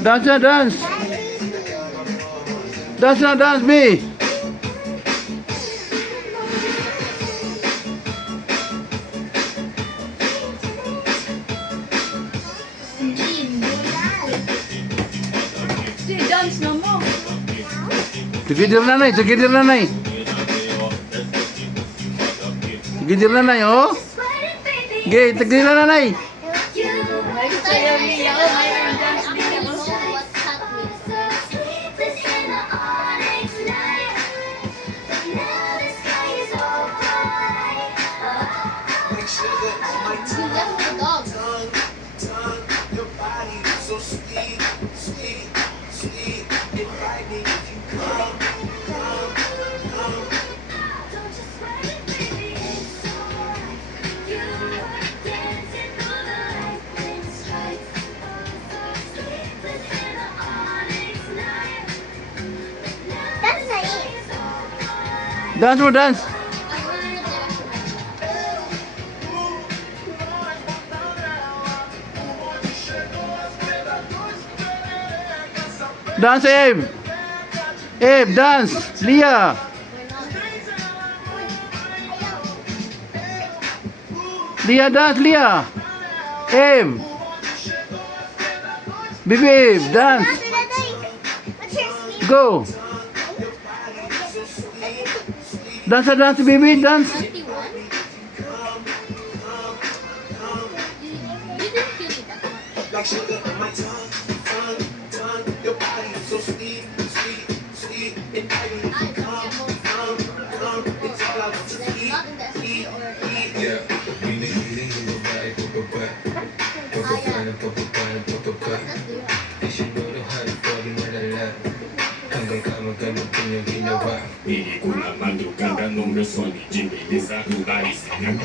Dance na, dance. Dance na, dance, B. Dance na mo. Together nanay, together nanay. Together nanay, oh. Okay, together nanay. Saya niya ako. Mayroon dance din ako. You left the dog. Dance mo, dance. Dance, Abe. Abe, dance. Leah. Leah, dance, Leah. Abe. Baby, Abe, dance. Go. Dance, dance, baby, dance. Like sugar on my tongue, your body is so sweet, sweet, sweet, inviting you to come, it's all I want to eat. Yeah, we need to leave your body, and she know how to fall in love. Hanggang kamagano po niya ginawa. Hindi ko naman lugar anong rason ni Jimmy Lisa Dubai Sinag.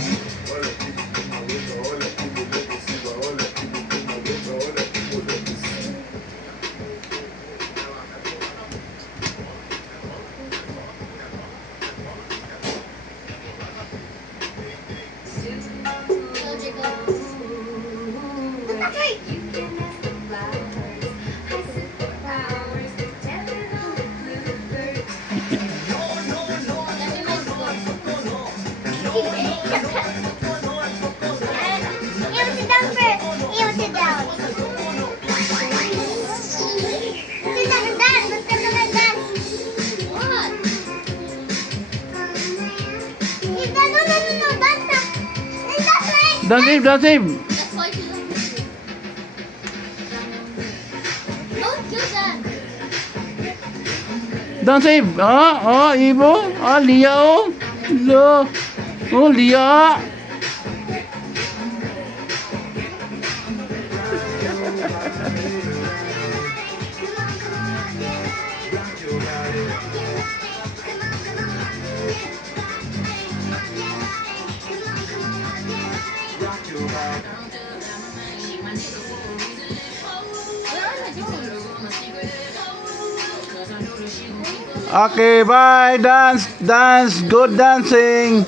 Dance, Abe, dance, Abe. That's why you don't do that. Dance, Abe. Ibo. Leah, oh. Lo. Oh, Leah. Okay, bye. Dance, dance. Good dancing.